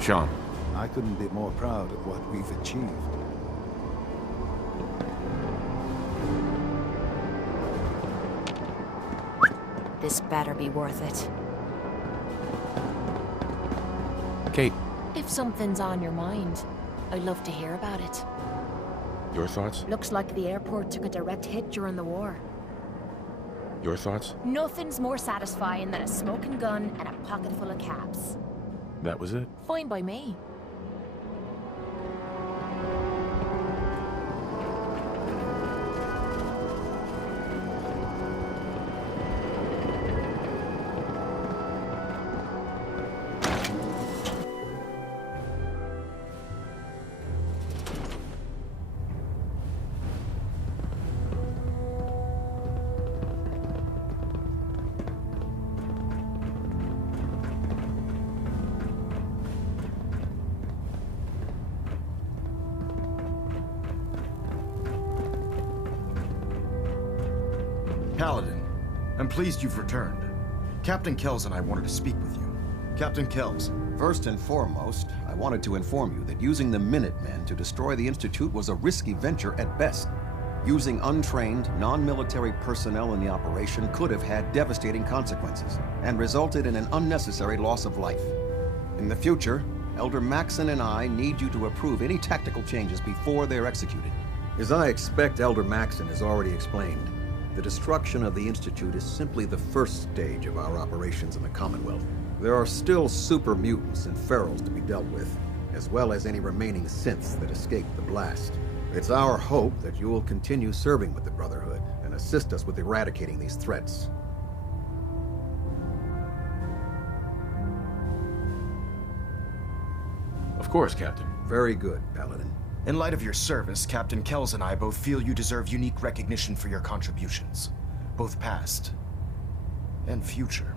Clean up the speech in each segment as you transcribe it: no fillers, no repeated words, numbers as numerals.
Sean. I couldn't be more proud of what we've achieved. This better be worth it. Kate. If something's on your mind, I'd love to hear about it. Your thoughts? Looks like the airport took a direct hit during the war. Your thoughts? Nothing's more satisfying than a smoking gun and a pocket full of caps. That was it? Fine by me. Paladin, I'm pleased you've returned. Captain Kells and I wanted to speak with you. Captain Kells. First and foremost, I wanted to inform you that using the Minutemen to destroy the Institute was a risky venture at best. Using untrained, non-military personnel in the operation could have had devastating consequences and resulted in an unnecessary loss of life. In the future, Elder Maxon and I need you to approve any tactical changes before they're executed. As I expect Elder Maxon has already explained, the destruction of the Institute is simply the first stage of our operations in the Commonwealth. There are still super mutants and ferals to be dealt with, as well as any remaining synths that escaped the blast. It's our hope that you will continue serving with the Brotherhood and assist us with eradicating these threats. Of course, Captain. Very good, Paladin. In light of your service, Captain Kells and I both feel you deserve unique recognition for your contributions, both past and future.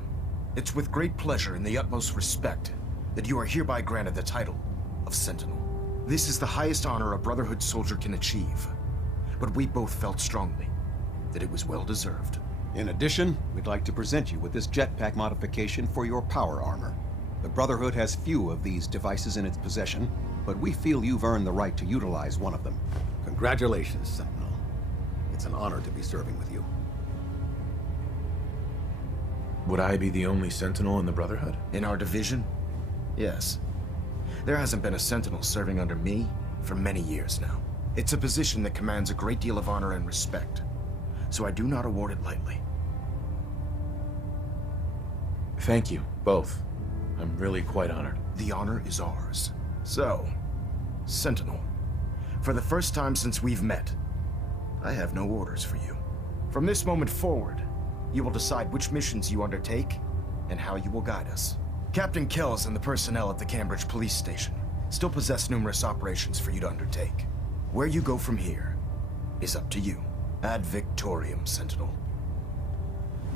It's with great pleasure and the utmost respect that you are hereby granted the title of Sentinel. This is the highest honor a Brotherhood soldier can achieve, but we both felt strongly that it was well deserved. In addition, we'd like to present you with this jetpack modification for your power armor. The Brotherhood has few of these devices in its possession, but we feel you've earned the right to utilize one of them. Congratulations, Sentinel. It's an honor to be serving with you. Would I be the only Sentinel in the Brotherhood? In our division? Yes. There hasn't been a Sentinel serving under me for many years now. It's a position that commands a great deal of honor and respect, so I do not award it lightly. Thank you, both. I'm really quite honored. The honor is ours. So, Sentinel, for the first time since we've met, I have no orders for you. From this moment forward, you will decide which missions you undertake and how you will guide us. Captain Kells and the personnel at the Cambridge Police Station still possess numerous operations for you to undertake. Where you go from here is up to you. Ad Victorium, Sentinel.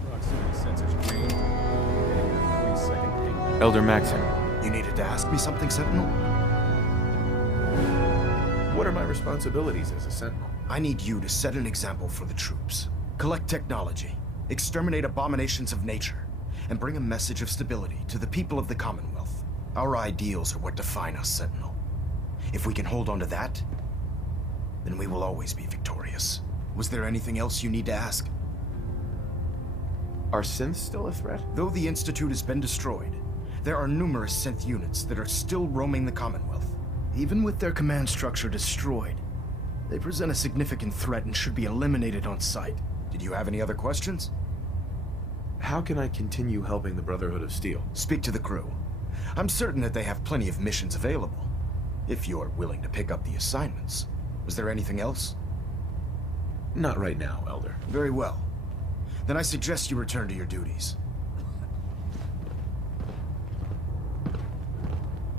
Proximity sensors green. Getting a 3-second ping. Elder Maxon. You needed to ask me something, Sentinel? What are my responsibilities as a Sentinel? I need you to set an example for the troops. Collect technology, exterminate abominations of nature, and bring a message of stability to the people of the Commonwealth. Our ideals are what define us, Sentinel. If we can hold on to that, then we will always be victorious. Was there anything else you need to ask? Are synths still a threat? Though the Institute has been destroyed, there are numerous synth units that are still roaming the Commonwealth. Even with their command structure destroyed, they present a significant threat and should be eliminated on sight. Did you have any other questions? How can I continue helping the Brotherhood of Steel? Speak to the crew. I'm certain that they have plenty of missions available, if you're willing to pick up the assignments. Was there anything else? Not right now, Elder. Very well. Then I suggest you return to your duties.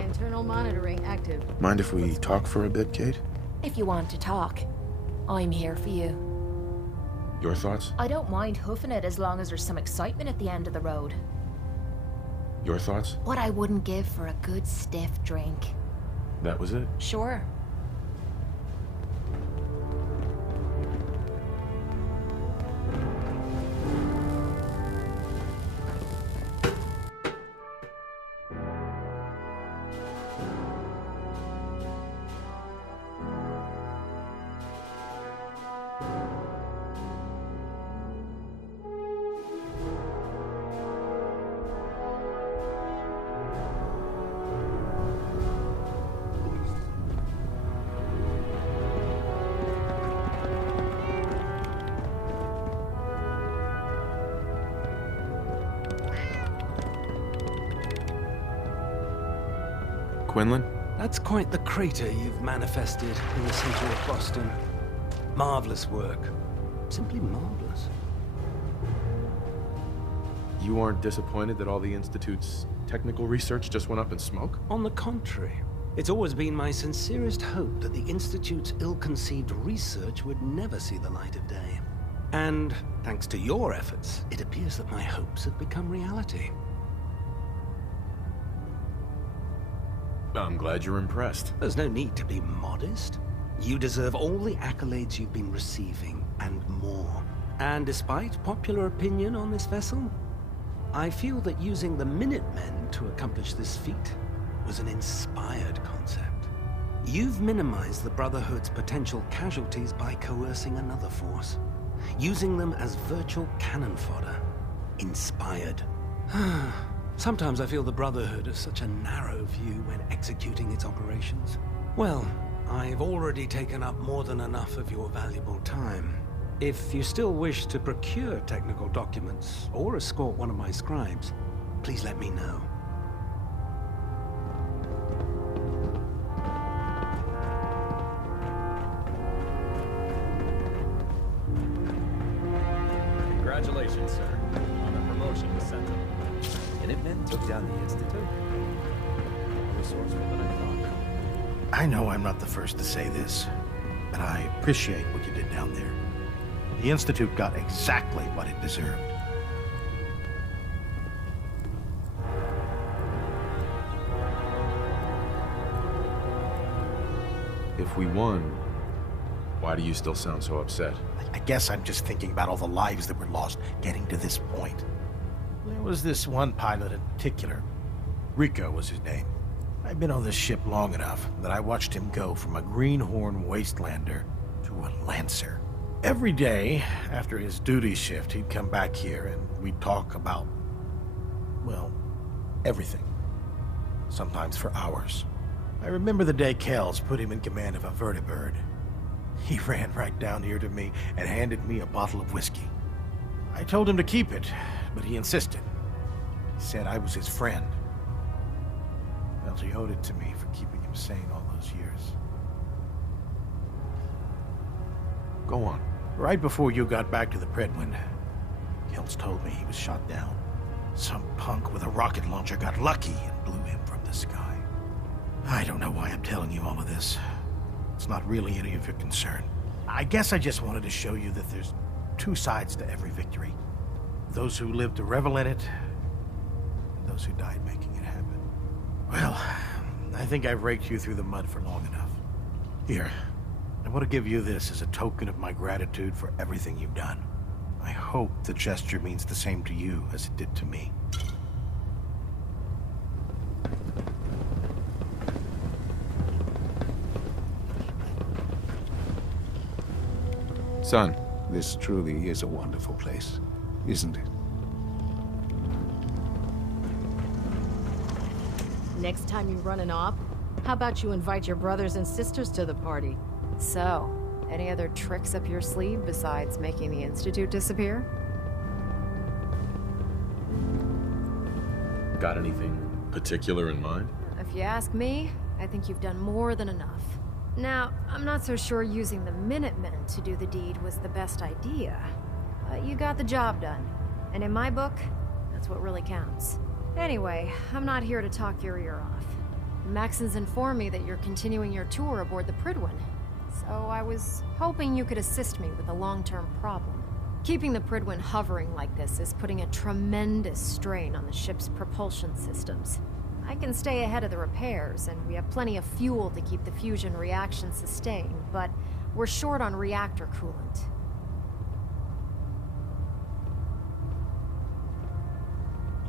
Internal monitoring active. Mind if we talk for a bit, Kate? If you want to talk, I'm here for you. Your thoughts? I don't mind hoofing it as long as there's some excitement at the end of the road. Your thoughts? What I wouldn't give for a good stiff drink. That was it? Sure. Quinlan? That's quite the crater you've manifested in the center of Boston. Marvelous work. Simply marvelous. You aren't disappointed that all the Institute's technical research just went up in smoke? On the contrary, it's always been my sincerest hope that the Institute's ill-conceived research would never see the light of day. And, thanks to your efforts, it appears that my hopes have become reality. I'm glad you're impressed. There's no need to be modest. You deserve all the accolades you've been receiving, and more. And despite popular opinion on this vessel, I feel that using the Minutemen to accomplish this feat was an inspired concept. You've minimized the Brotherhood's potential casualties by coercing another force, using them as virtual cannon fodder. Inspired. Sometimes I feel the Brotherhood has such a narrow view when executing its operations. Well, I've already taken up more than enough of your valuable time. If you still wish to procure technical documents or escort one of my scribes, please let me know. Congratulations, sir, on the promotion to Sentinel. Minutemen took down the Institute? More resourceful than I thought. I know I'm not the first to say this, but I appreciate what you did down there. The Institute got exactly what it deserved. If we won, why do you still sound so upset? I guess I'm just thinking about all the lives that were lost getting to this point. There was this one pilot in particular. Rico was his name. I've been on this ship long enough that I watched him go from a greenhorn wastelander to a Lancer. Every day, after his duty shift, he'd come back here and we'd talk about, well, everything. Sometimes for hours. I remember the day Kells put him in command of a vertibird. He ran right down here to me and handed me a bottle of whiskey. I told him to keep it, but he insisted. He said I was his friend. Felt he owed it to me for keeping him sane all those years. Go on. Right before you got back to the Prydwen, Kells told me he was shot down. Some punk with a rocket launcher got lucky and blew him from the sky. I don't know why I'm telling you all of this. It's not really any of your concern. I guess I just wanted to show you that there's two sides to every victory. Those who live to revel in it, and those who died making it happen. Well, I think I've raked you through the mud for long enough. Here, I want to give you this as a token of my gratitude for everything you've done. I hope the gesture means the same to you as it did to me. Son. This truly is a wonderful place, isn't it? Next time you're running off, how about you invite your brothers and sisters to the party? So, any other tricks up your sleeve besides making the Institute disappear? Got anything particular in mind? If you ask me, I think you've done more than enough. Now, I'm not so sure using the Minutemen to do the deed was the best idea. But you got the job done. And in my book, that's what really counts. Anyway, I'm not here to talk your ear off. Maxon's informed me that you're continuing your tour aboard the Prydwen. So I was hoping you could assist me with a long-term problem. Keeping the Prydwen hovering like this is putting a tremendous strain on the ship's propulsion systems. I can stay ahead of the repairs, and we have plenty of fuel to keep the fusion reaction sustained, but we're short on reactor coolant.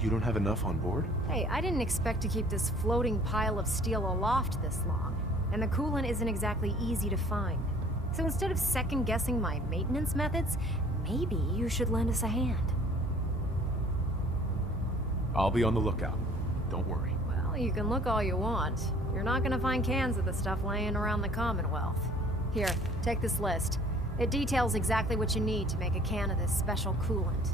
You don't have enough on board? Hey, I didn't expect to keep this floating pile of steel aloft this long, and the coolant isn't exactly easy to find. So instead of second-guessing my maintenance methods, maybe you should lend us a hand. I'll be on the lookout. Don't worry. Well, you can look all you want. You're not gonna find cans of the stuff laying around the Commonwealth. Here, take this list. It details exactly what you need to make a can of this special coolant.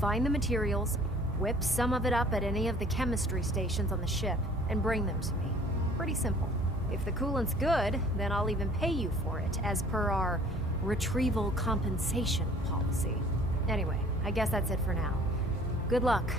Find the materials, whip some of it up at any of the chemistry stations on the ship, and bring them to me. pretty simple. If the coolant's good, then I'll even pay you for it, as per our retrieval compensation policy. Anyway, I guess that's it for now. Good luck.